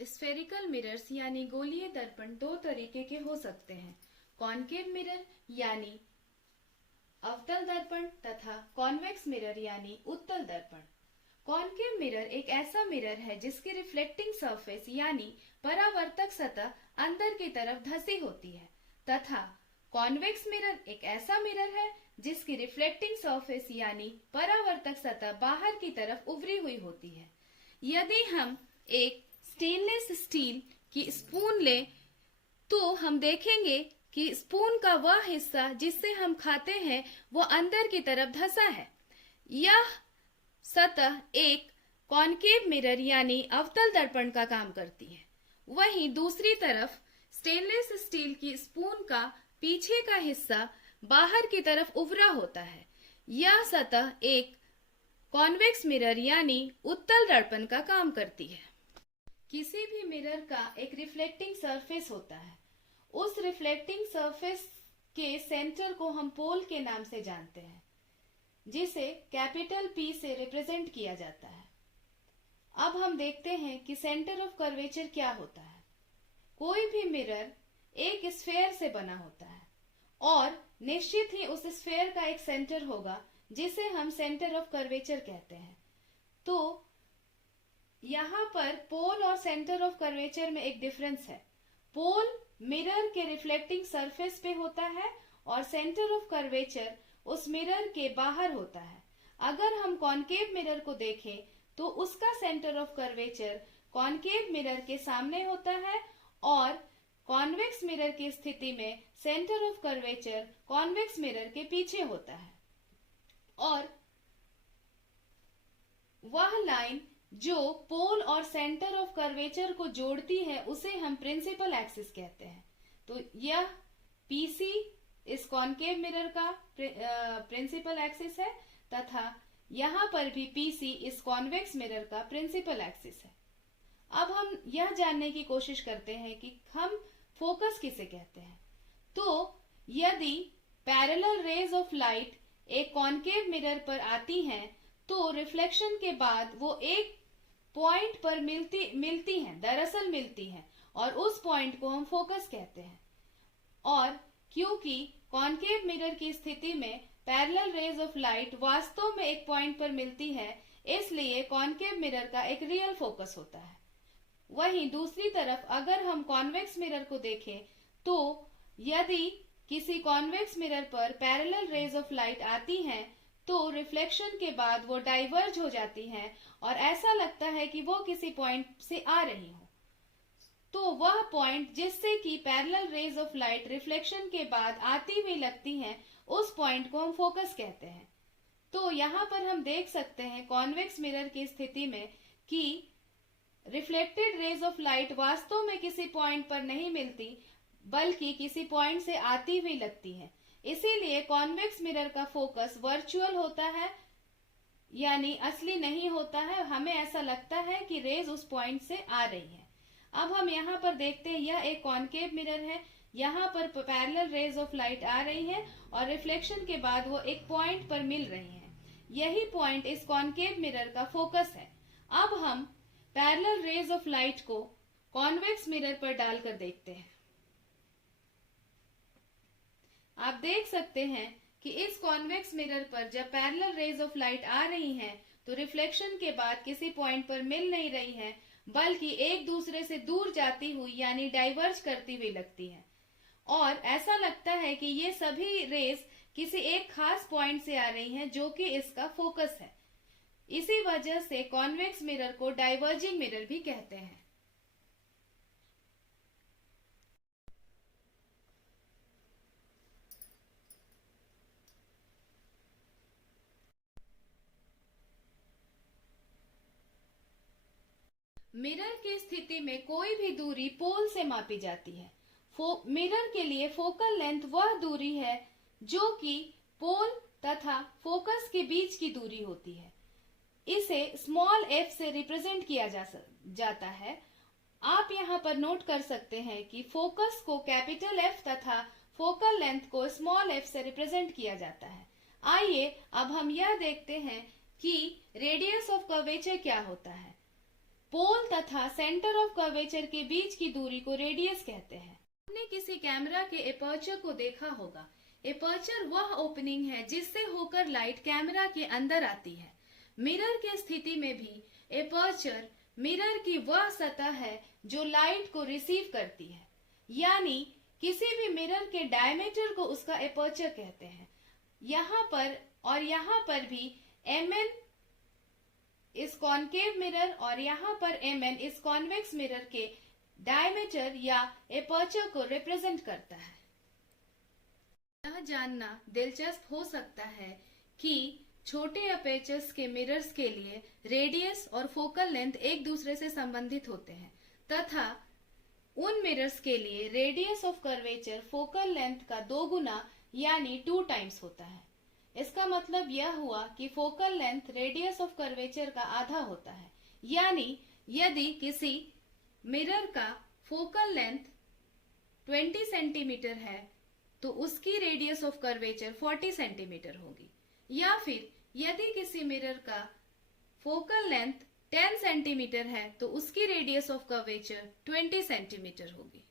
Spherical mirrors यानी गोलीय दर्पण दो तरीके के हो सकते हैं, कॉनकेव मिरर यानी अवतल दर्पण तथा कॉन्वेक्स मिरर यानी उत्तल दर्पण। कॉनकेव मिरर एक ऐसा मिरर है जिसकी रिफ्लेक्टिंग सरफेस यानी परावर्तक सतह अंदर की तरफ धसी होती है तथा कॉन्वेक्स मिरर एक ऐसा मिरर है जिसकी रिफ्लेक्टिंग सरफेस यानी परावर्तक सतह बाहर की तरफ उभरी हुई होती है। यदि हम एक स्टेनलेस स्टील की स्पून लें तो हम देखेंगे कि स्पून का वह हिस्सा जिससे हम खाते हैं वो अंदर की तरफ धंसा है। यह सतह एक कॉनकेव मिरर यानी अवतल दर्पण का काम करती है। वहीं दूसरी तरफ स्टेनलेस स्टील की स्पून का पीछे का हिस्सा बाहर की तरफ उभरा होता है। यह सतह एक कॉन्वेक्स मिरर यानी उत्तल दर्पण का काम करती है। किसी भी मिरर का एक रिफ्लेक्टिंग सरफेस होता है। उस रिफ्लेक्टिंग सरफेस के सेंटर को हम पोल के नाम से जानते हैं, जिसे कैपिटल P से रिप्रेजेंट किया जाता है। अब हम देखते हैं कि सेंटर ऑफ कर्वेचर क्या होता है। कोई भी मिरर एक स्फेयर से बना होता है और निश्चित ही उस स्फेयर का एक सेंटर होगा जिसे हम सेंटर ऑफ कर्वेचर कहते हैं। तो यहाँ पर पोल और सेंटर ऑफ कर्वेचर में एक डिफरेंस है। पोल मिरर के रिफ्लेक्टिंग सरफेस पे होता है और सेंटर ऑफ कर्वेचर उस मिरर के बाहर होता है। अगर हम कॉनकेव मिरर को देखें तो उसका centre of curvature concave mirror के सामने होता है और कॉन्वेक्स मिरर की स्थिति में centre of curvature convex mirror के पीछे होता है। और वह लाइन जो पोल और सेंटर ऑफ कर्वेचर को जोड़ती है उसे हम प्रिंसिपल एक्सिस कहते हैं। तो यह PC इस कॉनकेव मिरर का प्रिंसिपल एक्सिस है तथा यहाँ पर भी PC इस कॉन्वेक्स मिरर का प्रिंसिपल एक्सिस है। अब हम यह जानने की कोशिश करते हैं कि हम फोकस किसे कहते हैं। तो यदि पैरेलल रेज ऑफ लाइट एक कॉनकेव मिरर पर आती हैं तो रिफ्लेक्शन के बाद वो एक पॉइंट पर मिलती हैं, दरअसल मिलती हैं, और उस पॉइंट को हम फोकस कहते हैं। और क्योंकि कॉनकेव मिरर की स्थिति में पैरेलल रेज ऑफ लाइट वास्तव में एक पॉइंट पर मिलती है, इसलिए कॉनकेव मिरर का एक रियल फोकस होता है। वहीं दूसरी तरफ अगर हम कॉन्वेक्स मिरर को देखें तो यदि किसी कॉन्वेक्स मिरर पर पैरेलल रेज ऑफ लाइट आती हैं तो रिफ्लेक्शन के बाद वो डाइवर्ज हो जाती हैं और ऐसा लगता है कि वो किसी पॉइंट से आ रही हो। तो वह पॉइंट जिससे कि parallel raise of light reflection के बाद आती हुई लगती हैं, उस पॉइंट को हम फोकस कहते हैं। तो यहाँ पर हम देख सकते हैं कॉन्वेक्स मिरर की स्थिति में कि रिफ्लेक्टेड रेज ऑफ लाइट वास्तव में किसी पॉइंट पर नहीं मिलती बल्कि किसी पॉइंट से आती हुई लगती है। इसीलिए कॉन्वेक्स मिरर का फोकस वर्चुअल होता है यानी असली नहीं होता है। हमें ऐसा लगता है कि रेज उस पॉइंट से आ रही है। अब हम यहाँ पर देखते हैं, यह एक कॉनकेव मिरर है। यहाँ पर पैरेलल रेज ऑफ लाइट आ रही है और रिफ्लेक्शन के बाद वो एक पॉइंट पर मिल रही है। यही पॉइंट इस कॉनकेव मिरर का फोकस है। अब हम पैरेलल रेज ऑफ लाइट को कॉन्वेक्स मिरर पर डालकर देखते हैं। आप देख सकते हैं कि इस कॉन्वेक्स मिरर पर जब पैरेलल रेज ऑफ लाइट आ रही हैं तो रिफ्लेक्शन के बाद किसी पॉइंट पर मिल नहीं रही है बल्कि एक दूसरे से दूर जाती हुई यानी डाइवर्ज करती हुई लगती है। और ऐसा लगता है कि ये सभी रेज किसी एक खास पॉइंट से आ रही हैं जो कि इसका फोकस है। इसी वजह से कॉन्वेक्स मिरर को डाइवर्जिंग मिरर भी कहते हैं। मिरर की स्थिति में कोई भी दूरी पोल से मापी जाती है। मिरर के लिए फोकल लेंथ वह दूरी है जो कि पोल तथा फोकस के बीच की दूरी होती है। इसे स्मॉल f से रिप्रेजेंट किया जाता है। आप यहाँ पर नोट कर सकते हैं कि फोकस को कैपिटल F तथा फोकल लेंथ को स्मॉल f से रिप्रेजेंट किया जाता है। आइए अब हम यह देखते हैं कि रेडियस ऑफ कर्वेचर क्या होता है। पोल तथा सेंटर ऑफ कर्वेचर के बीच की दूरी को रेडियस कहते हैं। आपने किसी कैमरा के एपर्चर को देखा होगा। एपर्चर वह ओपनिंग है जिससे होकर लाइट कैमरा के अंदर आती है। मिरर की स्थिति में भी एपर्चर मिरर की वह सतह है जो लाइट को रिसीव करती है, यानी किसी भी मिरर के डायमीटर को उसका एपर्चर कहते हैं। यहाँ पर भी mn इस कॉनकेव मिरर और यहाँ पर mn इस कॉन्वेक्स मिरर के डायमीटर या एपर्चर को रिप्रेजेंट करता है। यह जानना दिलचस्प हो सकता है कि छोटे अपर्चर्स के मिरर्स के लिए रेडियस और फोकल लेंथ एक दूसरे से संबंधित होते हैं तथा उन मिरर्स के लिए radius of curvature focal length का 2 गुना यानी 2 टाइम्स होता है। इसका मतलब यह हुआ कि focal length radius of curvature का आधा होता है, यानी यदि किसी मिरर का फोकल लेंथ 20 सेंटीमीटर है तो उसकी रेडियस ऑफ कर्वेचर 40 सेंटीमीटर होगी, या फिर यदि किसी मिरर का फोकल लेंथ 10 सेंटीमीटर है तो उसकी रेडियस ऑफ कर्वेचर 20 सेंटीमीटर होगी।